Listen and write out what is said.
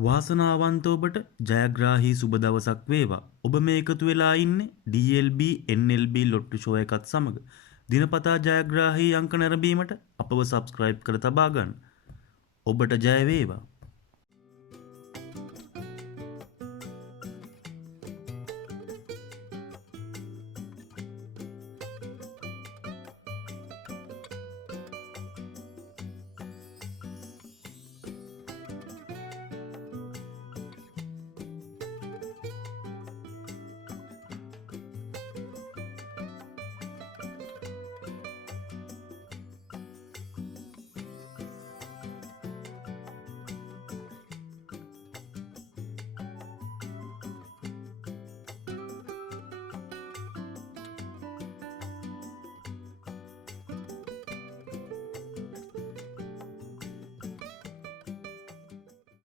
වාසනාවන්ත ඔබට ජයග්‍රාහී සුබ දවසක් වේවා. ඔබ මේ එකතු වෙලා ඉන්නේ DLB NLB ලොට්ටු ෂෝ එකත් සමග. දිනපතා ජයග්‍රාහී අංක නැරඹීමට අපව සබ්ස්ක්‍රයිබ් කර තබා ගන්න. ඔබට ජය වේවා.